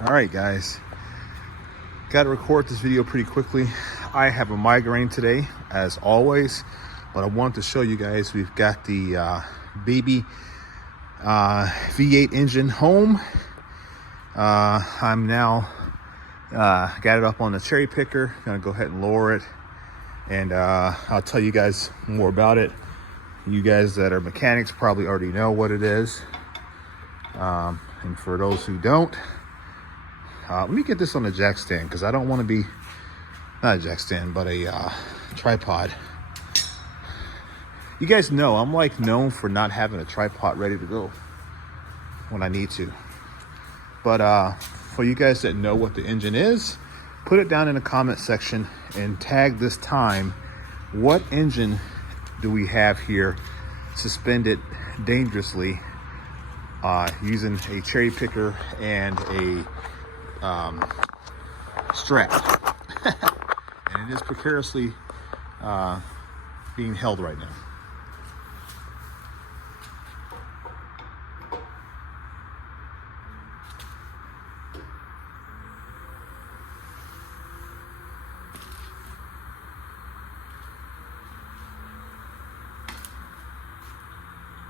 All right, guys, got to record this video pretty quickly. I have a migraine today, as always, but I wanted to show you guys we've got the baby V8 engine home. I'm now got it up on the cherry picker. Gonna go ahead and lower it, and I'll tell you guys more about it. You guys that are mechanics probably already know what it is, and for those who don't, let me get this on a jack stand, because I don't want to be, not a jack stand, but a tripod. You guys know I'm like known for not having a tripod ready to go when I need to. But for you guys that know what the engine is, put it down in the comment section and tag this time. What engine do we have here suspended dangerously using a cherry picker and a strap? And it is precariously being held right now.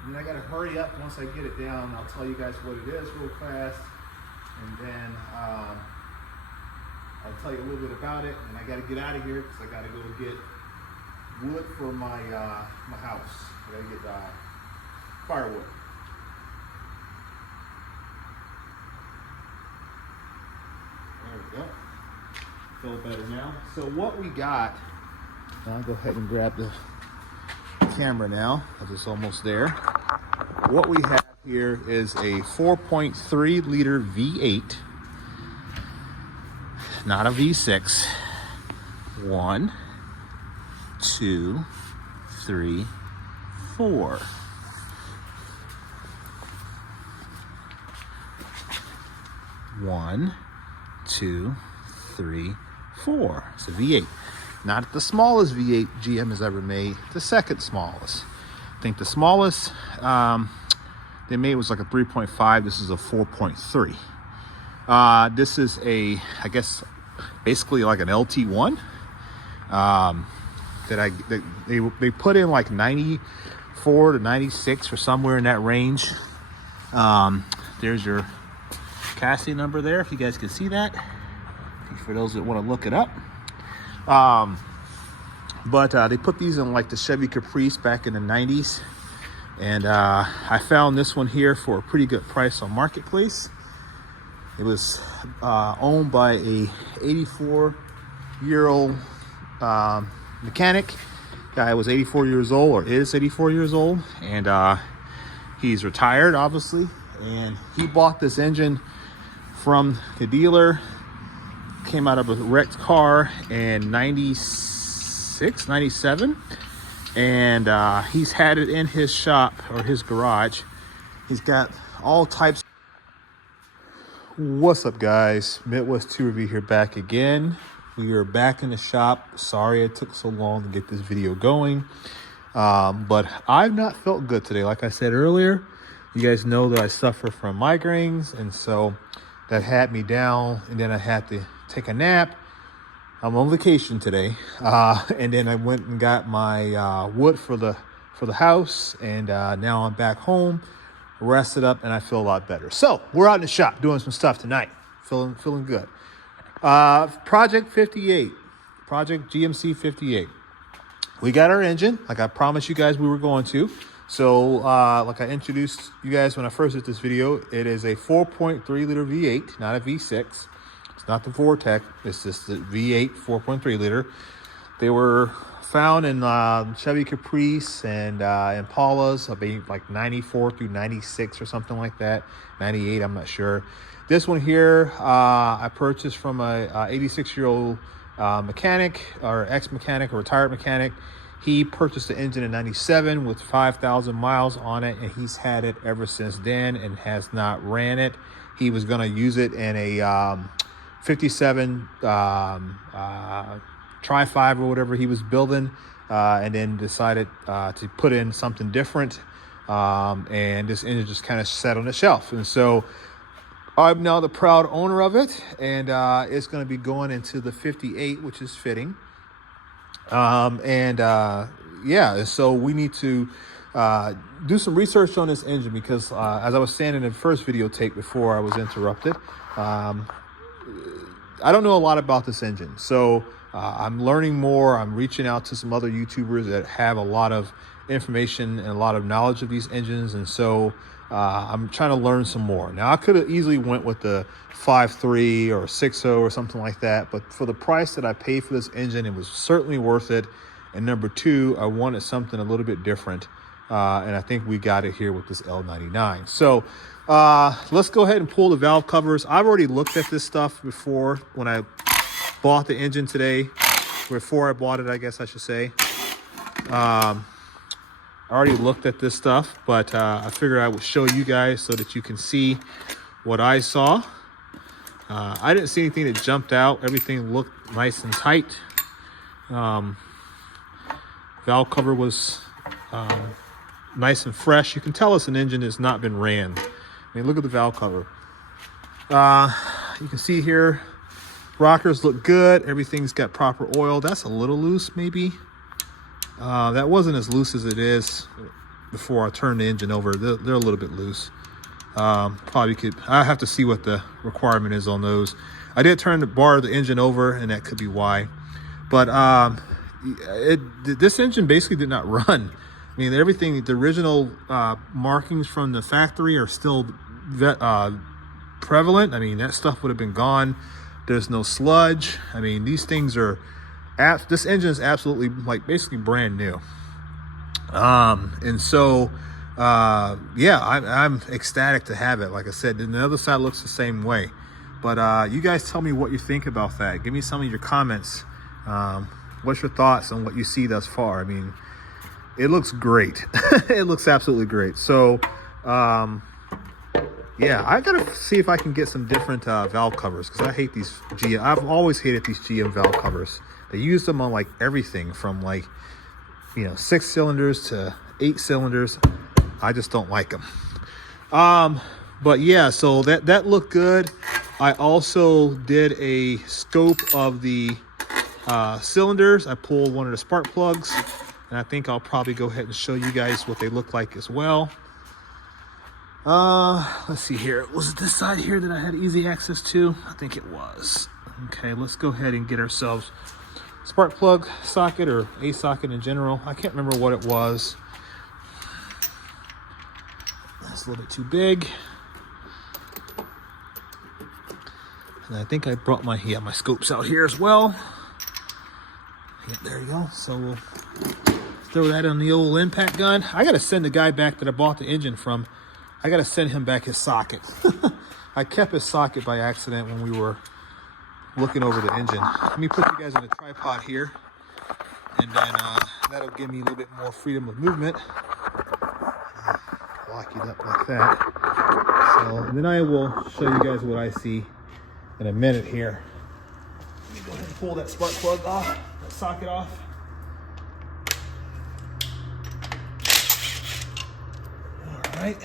And I gotta hurry up. Once I get it down, I'll tell you guys what it is real fast, and then I'll tell you a little bit about it. And I gotta get out of here because I gotta go get wood for my my house. I gotta get firewood. There we go. Feel better now. So what we got, I'll go ahead and grab the camera now, because it's almost there. What we have here is a 4.3 liter V8, not a V6. 1, 2, 3, 4. One, 2, 3, 4. It's a V8. Not the smallest V8 GM has ever made, the second smallest. I think the smallest they made was like a 3.5. This is a 4.3. This is a, I guess, basically like an LT1 that they put in like 94 to 96 or somewhere in that range. There's your chassis number there, if you guys can see that, for those that want to look it up. But they put these in like the Chevy Caprice back in the 90s, and I found this one here for a pretty good price on Marketplace. It was owned by a 84-year-old mechanic. Guy was 84 years old, or is 84 years old, and he's retired, obviously, and he bought this engine from the dealer. Came out of a wrecked car in 96, 97, and he's had it in his shop, or his garage. He's got all types. What's up, guys? Midwest 2 Review here, back again. We are back in the shop. Sorry it took so long to get this video going, but I've not felt good today. Like I said earlier, you guys know that I suffer from migraines, and so that had me down, and then I had to take a nap. I'm on vacation today, and then I went and got my wood for the house, and now I'm back home, rested up, and I feel a lot better. So we're out in the shop doing some stuff tonight. Feeling good. Project GMC 58. We got our engine, like I promised you guys we were going to. So like I introduced you guys when I first did this video, it is a 4.3 liter V8, not a V6. It's not the Vortec. It's just the V8 4.3 liter. They were found in Chevy Caprice and Impalas, like 94 through 96 or something like that. 98, I'm not sure. This one here, I purchased from a 86-year-old mechanic, or ex-mechanic, or retired mechanic. He purchased the engine in 97 with 5,000 miles on it, and he's had it ever since then and has not ran it. He was going to use it in a 57 Tri-5 or whatever he was building, and then decided to put in something different, and this engine just kind of sat on the shelf. And so I'm now the proud owner of it, and it's going to be going into the 58, which is fitting. Yeah, so we need to do some research on this engine because as I was saying in the first videotape before I was interrupted, I don't know a lot about this engine. So I'm learning more. I'm reaching out to some other YouTubers that have a lot of information and a lot of knowledge of these engines. And so I'm trying to learn some more. Now, I could have easily went with the 5.3 or 6.0 or something like that. But for the price that I paid for this engine, it was certainly worth it. And number two, I wanted something a little bit different. And I think we got it here with this L99. So let's go ahead and pull the valve covers. I've already looked at this stuff before when I bought the engine today. Before I bought it, I guess I should say. I already looked at this stuff, but I figured I would show you guys so that you can see what I saw. I didn't see anything that jumped out. Everything looked nice and tight. Valve cover was nice and fresh. You can tell it's an engine that's not been ran. I mean, look at the valve cover. You can see here, rockers look good. Everything's got proper oil. That's a little loose, maybe. That wasn't as loose as it is before I turned the engine over. They're a little bit loose. Probably could. I have to see what the requirement is on those. I did turn the bar of the engine over, and that could be why. But this engine basically did not run. I mean, everything, the original markings from the factory are still prevalent. I mean, that stuff would have been gone. There's no sludge. I mean, these things are, this engine is absolutely like basically brand new. And so, yeah, I'm ecstatic to have it. Like I said, and the other side looks the same way. But you guys tell me what you think about that. Give me some of your comments. What's your thoughts on what you see thus far? I mean, it looks great. It looks absolutely great. So, yeah, I gotta see if I can get some different valve covers because I hate these GM. I've always hated these GM valve covers. They use them on like everything from like, 6 cylinders to 8 cylinders. I just don't like them. But yeah, so that looked good. I also did a scope of the cylinders. I pulled one of the spark plugs, and I think I'll probably go ahead and show you guys what they look like as well. Let's see here. Was it this side here that I had easy access to? I think it was. Okay, let's go ahead and get ourselves spark plug socket or a socket in general. I can't remember what it was. That's a little bit too big. And I think I brought my scopes out here as well. Yeah, there you go. So we'll throw that on the old impact gun. I got to send the guy back that I bought the engine from. I got to send him back his socket. I kept his socket by accident when we were looking over the engine. Let me put you guys on the tripod here, and then that'll give me a little bit more freedom of movement. Lock it up like that. So, and then I will show you guys what I see in a minute here. Let me go ahead and pull that spark plug off, that socket off. All right.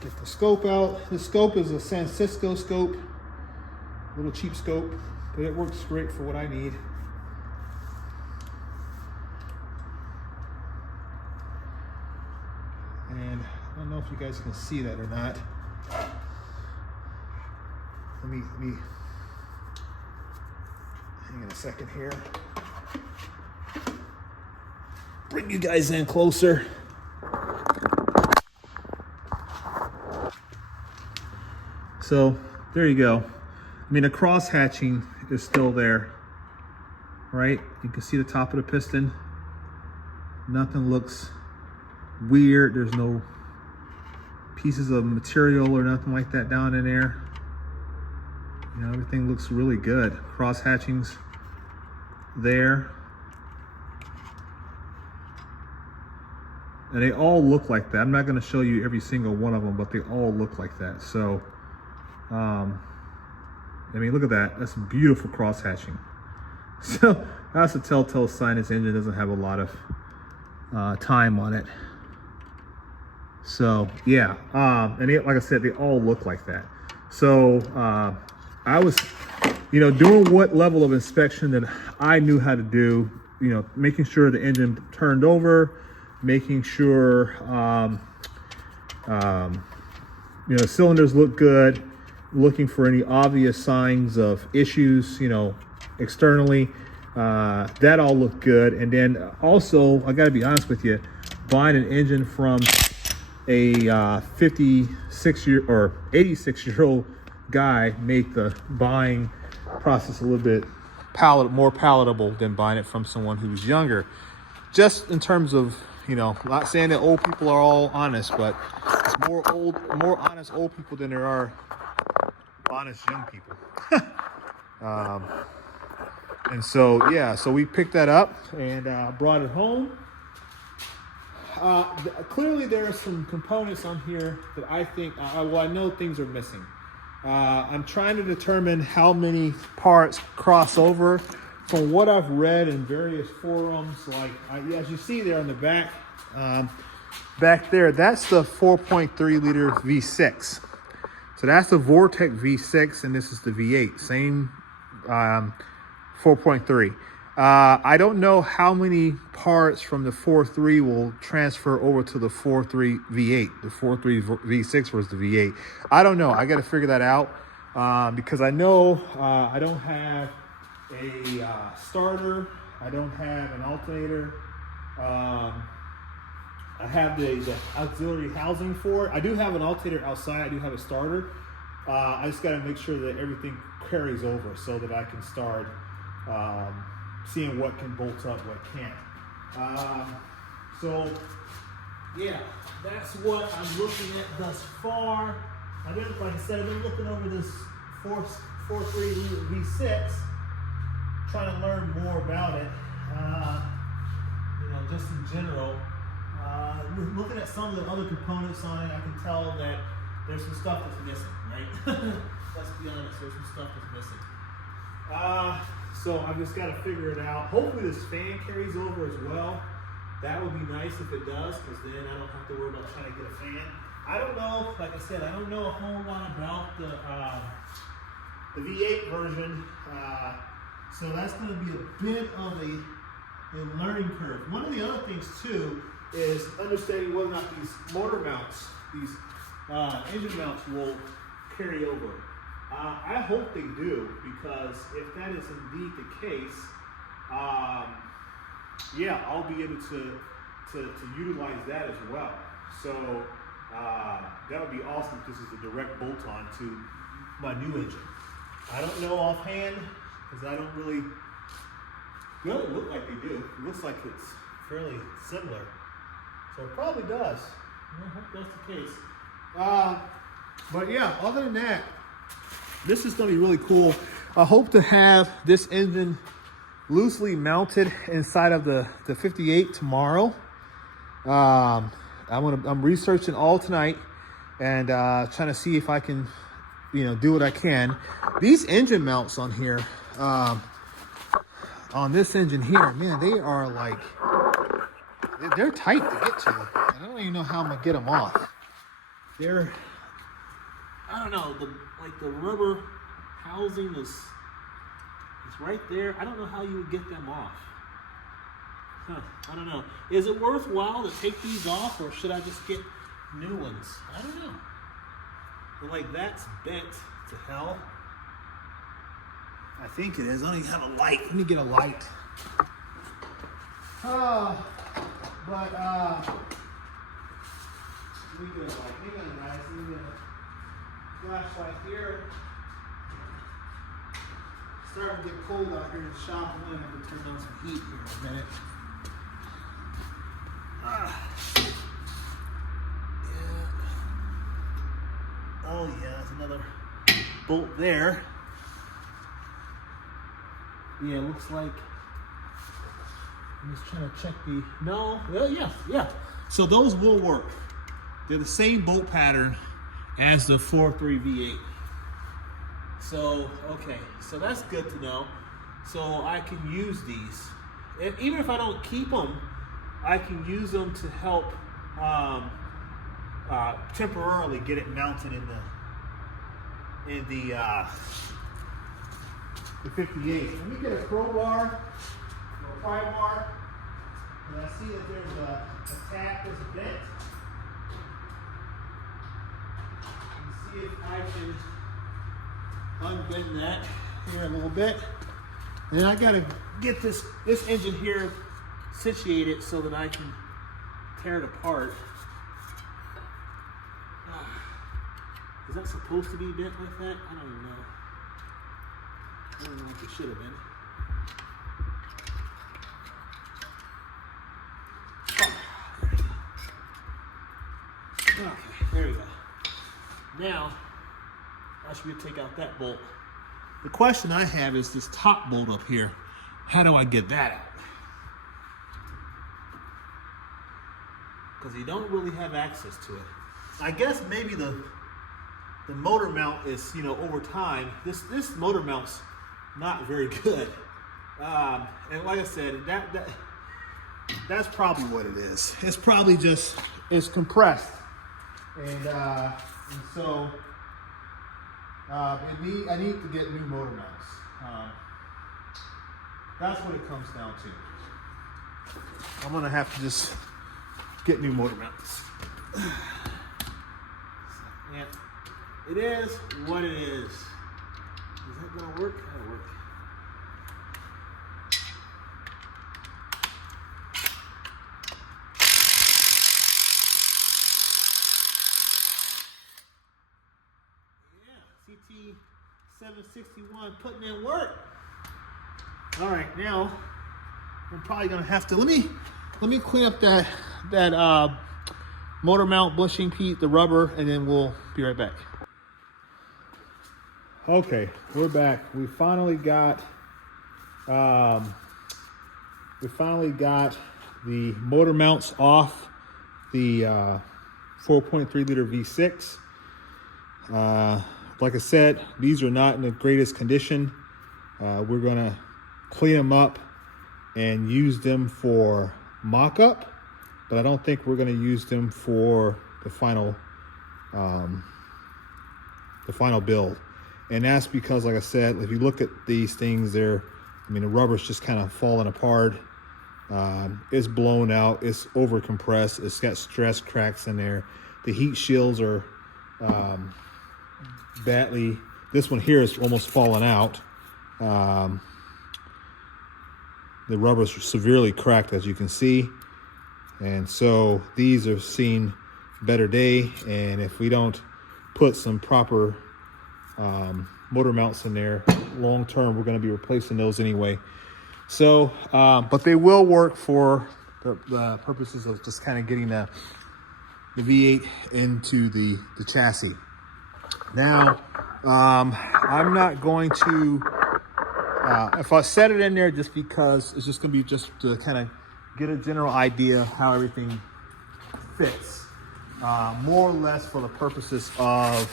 Get the scope out. This scope is a San Francisco scope. Little cheap scope, but it works great for what I need. And I don't know if you guys can see that or not. Let me hang on a second here. Bring you guys in closer. So there you go. I mean, the cross hatching is still there, right? You can see the top of the piston. Nothing looks weird. There's no pieces of material or nothing like that down in there. Everything looks really good. Cross hatchings there. And they all look like that. I'm not going to show you every single one of them, but they all look like that. So, I mean, look at that. That's beautiful cross hatching. So that's a telltale sign this engine doesn't have a lot of time on it. So yeah, and like I said, they all look like that. So I was, doing what level of inspection that I knew how to do. Making sure the engine turned over, making sure cylinders look good, looking for any obvious signs of issues, externally. That all looked good. And then also, I got to be honest with you, buying an engine from a 56-year or 86-year-old guy make the buying process a little bit more palatable than buying it from someone who's younger. Just in terms of, not saying that old people are all honest, but it's more honest old people than there are honest young people. And so, yeah, so we picked that up and brought it home. Clearly there are some components on here that I think, I know things are missing. I'm trying to determine how many parts cross over. From what I've read in various forums, like as you see there on the back there, that's the 4.3 liter V6. So that's the Vortec V6, and this is the V8, same 4.3. I don't know how many parts from the 4.3 will transfer over to the 4.3 V8, the 4.3 V6 versus the V8. I don't know. I got to figure that out because I know I don't have a starter. I don't have an alternator. I have the auxiliary housing for it. I do have an alternator outside. I do have a starter. I just got to make sure that everything carries over so that I can start seeing what can bolt up, what can't. So, yeah, that's what I'm looking at thus far. Like I said, I've been looking over this 4.3 V6, trying to learn more about it. Just in general. Looking at some of the other components on it, I can tell that there's some stuff that's missing, right? Let's be honest, there's some stuff that's missing. So I've just got to figure it out. Hopefully this fan carries over as well. That would be nice if it does, because then I don't have to worry about trying to get a fan. I don't know, like I said, I don't know a whole lot about the V8 version. So that's going to be a bit of a learning curve. One of the other things too is understanding whether or not these motor mounts, these engine mounts will carry over. I hope they do, because if that is indeed the case, yeah, I'll be able to utilize that as well. So that would be awesome if this is a direct bolt-on to my new engine. I don't know offhand, because I don't really, doesn't look like they do. It looks like it's fairly similar. So it probably does. I hope that's the case. But yeah, other than that, this is going to be really cool. I hope to have this engine loosely mounted inside of the 58 tomorrow. I'm researching all tonight and trying to see if I can, do what I can. These engine mounts on here, on this engine here, man, they are like, they're tight to get to. I don't even know how I'm gonna get them off. They're, I don't know, the rubber housing is right there. I don't know how you would get them off. I don't know. Is it worthwhile to take these off, or should I just get new ones? I don't know. But like, that's bent to hell. I think it is. I don't even have a light. Let me get a light. Let me get a light. Hang on, guys. Let me get a flashlight here. It's starting to get cold out here in the shop. I'm gonna have to turn on some heat here in a minute. Yeah. Oh yeah, that's another bolt there. Yeah, it looks like, I'm just trying to check the, no, well, yeah. So those will work. They're the same bolt pattern as the 4.3 V8. So, okay, so that's good to know. So I can use these. Even if I don't keep them, I can use them to help temporarily get it mounted in the 58. Let me get a crowbar or a pry bar, and I see that there's a tap that's bent. Let me see if I can unbend that here a little bit. And then I gotta get this engine here situated so that I can tear it apart. Is that supposed to be bent like that? I don't even know. I don't know if it should have been. Okay, there we go. Now, I should be able to take out that bolt. The question I have is this top bolt up here. How do I get that out? Because you don't really have access to it. I guess maybe the motor mount is, you know, over time, this motor mount's not very good. And like I said, that's probably what it is. It's probably just, it's compressed. And so I need to get new motor mounts. That's what it comes down to. I'm gonna have to just get new motor mounts. Yeah, it is what it is. Is that gonna work? That'll work. CT 761 putting in work. All right, now I'm probably gonna have to let me clean up that motor mount bushing, Pete, the rubber, and then we'll be right back. Okay, we're back. We finally got the motor mounts off the 4.3 liter V6. Like I said, these are not in the greatest condition. We're gonna clean them up and use them for mock-up, but I don't think we're gonna use them for the final build. And that's because, like I said, if you look at these things, the rubber's just kind of falling apart. It's blown out, it's over compressed, it's got stress cracks in there. The heat shields are badly, this one here is almost fallen out. The rubber is severely cracked, as you can see, and so these are seen better day. And if we don't put some proper motor mounts in there long term, we're going to be replacing those anyway. So but they will work for the purposes of just kind of getting the V8 into the chassis. Now, I'm not going to, if I set it in there just because it's just going to be just to kind of get a general idea how everything fits. More or less for the purposes of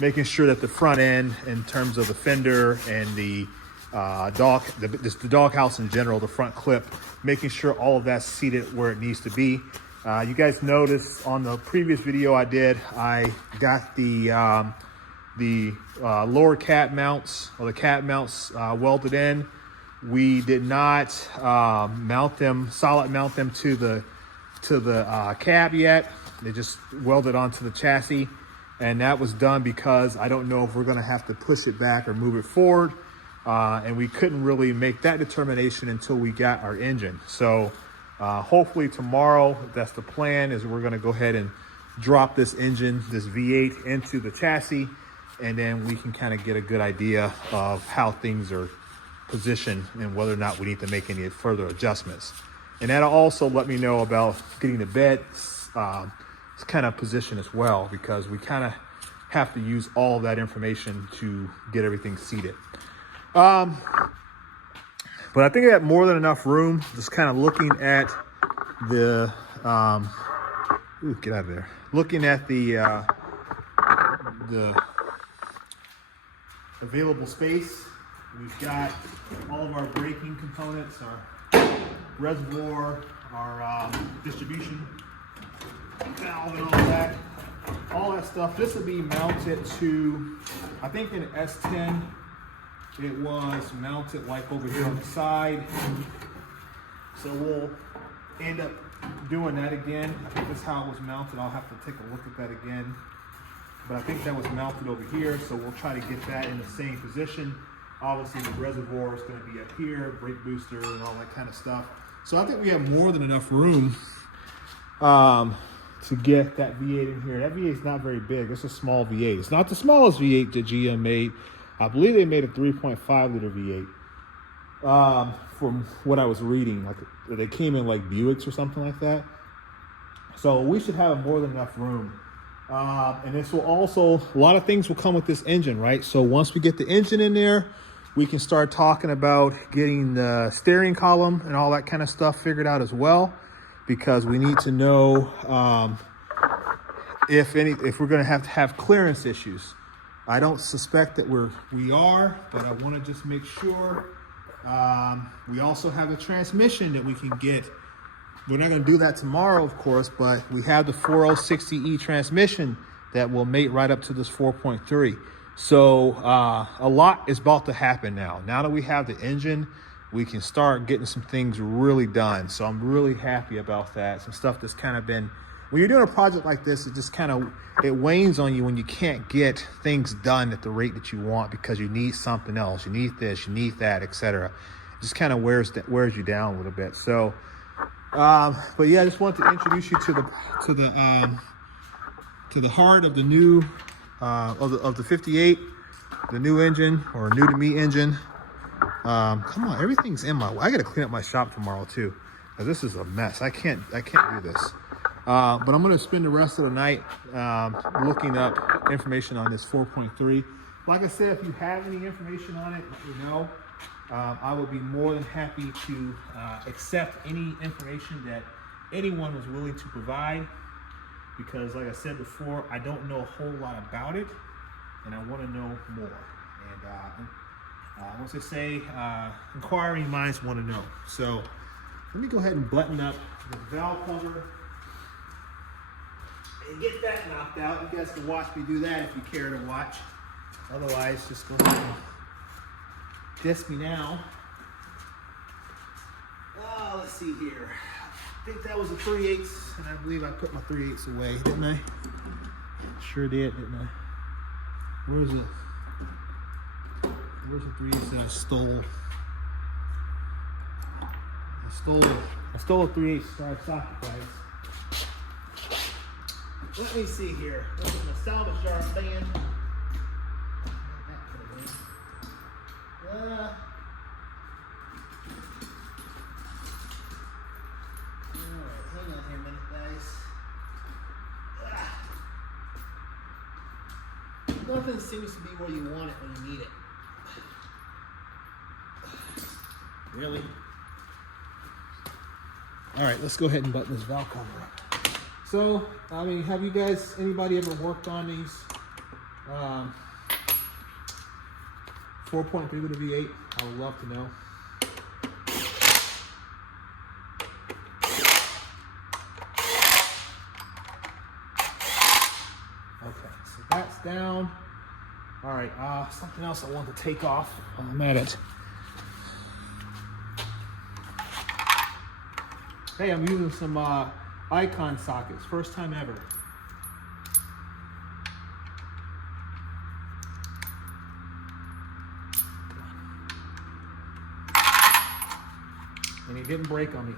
making sure that the front end, in terms of the fender and the doghouse in general, the front clip, making sure all of that's seated where it needs to be. You guys noticed on the previous video I did, I got the lower cat mounts, or the cat mounts, welded in. We did not solid mount them to the cab yet. They just welded onto the chassis, and that was done because I don't know if we're going to have to push it back or move it forward, and we couldn't really make that determination until we got our engine. So hopefully tomorrow, that's the plan, is we're going to go ahead and drop this engine, this V8, into the chassis, and then we can kind of get a good idea of how things are positioned and whether or not we need to make any further adjustments. And that'll also let me know about getting the bed kind of position as well, because we kind of have to use all of that information to get everything seated. But I think I got more than enough room. Just kind of looking at the get out of there. Looking at the available space. We've got all of our braking components, our reservoir, our distribution valve and all that stuff. This will be mounted to, I think in S10, it was mounted like over here on the side. So we'll end up doing that again. I think that's how it was mounted. I'll have to take a look at that again. But I think that was mounted over here, so we'll try to get that in the same position. Obviously the reservoir is going to be up here, brake booster and all that kind of stuff. So I think we have more than enough room to get that V8 in here. That V8 is not very big. It's a small V8. It's not the smallest V8 that GM made. I believe they made a 3.5 liter V8. From what I was reading, like they came in like Buicks or something like that. So we should have more than enough room. And this will also, a lot of things will come with this engine, right? So once we get the engine in there, we can start talking about getting the steering column and all that kind of stuff figured out as well, because we need to know if we're going to have clearance issues. I don't suspect that we are, but I want to just make sure. We also have a transmission that we can get. We're not going to do that tomorrow, of course, but we have the 4060E transmission that will mate right up to this 4.3. So a lot is about to happen now. Now that we have the engine, we can start getting some things really done. So I'm really happy about that. Some stuff that's kind of been, when you're doing a project like this, it just kind of, it wanes on you when you can't get things done at the rate that you want because you need something else. You need this, you need that, etc. It just kind of wears you down a little bit. So, but yeah, I just wanted to introduce you to the heart of the new of the 58, the new engine, or new to me engine. Come on, everything's in my way. I got to clean up my shop tomorrow too, because this is a mess. I can't do this. But I'm going to spend the rest of the night looking up information on this 4.3. Like I said, if you have any information on it, let me know. I would be more than happy to accept any information that anyone was willing to provide, because like I said before, I don't know a whole lot about it and I want to know more. And once I say inquiring minds want to know. So let me go ahead and button up the valve cover and get that knocked out. You guys can watch me do that if you care to watch. Otherwise, just go ahead and diss me now. Let's see here. I think that was a 3/8, and I believe I put my 3/8 away, didn't I? Sure did, didn't I? Where's the 3/8 that I stole? I stole a 3/8 socket, guys. Let me see here. Look at my salvage yard band. Alright, hang on here a minute, guys. Nothing seems to be where you want it when you need it. Really? Alright, let's go ahead and button this valve cover up. So, I mean, have you guys, anybody ever worked on these 4.3 with a V8? I would love to know. Okay, so that's down. All right, something else I want to take off while I'm at it. Hey, I'm using some icon sockets, first time ever. And he didn't break on me.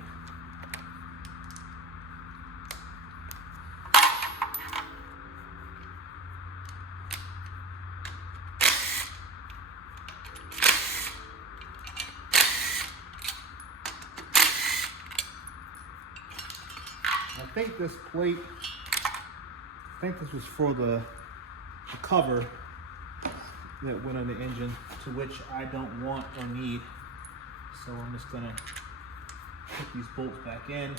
I think this plate, I think this was for the cover that went on the engine, to which I don't want or need. So I'm just gonna put these bolts back in,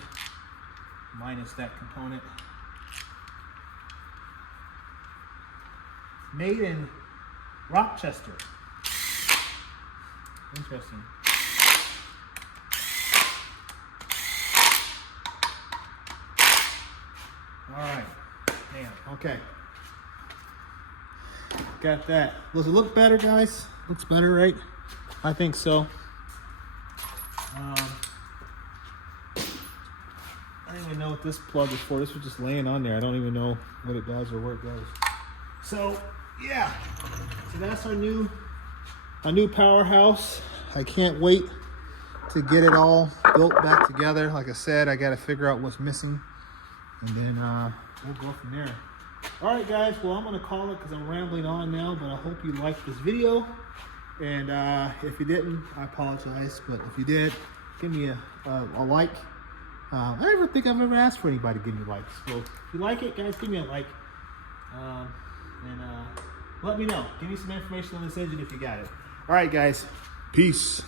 minus that component. Made in Rochester. Interesting. All right. Damn. Okay. Got that. Does it look better, guys? Looks better, right? I think so. I don't even know what this plug is for. This was just laying on there. I don't even know what it does or where it goes. So, yeah. So that's our new powerhouse. I can't wait to get it all built back together. Like I said, I got to figure out what's missing, and then we'll go from there. All right, guys. Well, I'm going to call it because I'm rambling on now, but I hope you liked this video. And if you didn't, I apologize. But if you did, give me a like. I never think I've ever asked for anybody to give me likes. So if you like it, guys, give me a like. And let me know. Give me some information on this engine if you got it. All right, guys. Peace.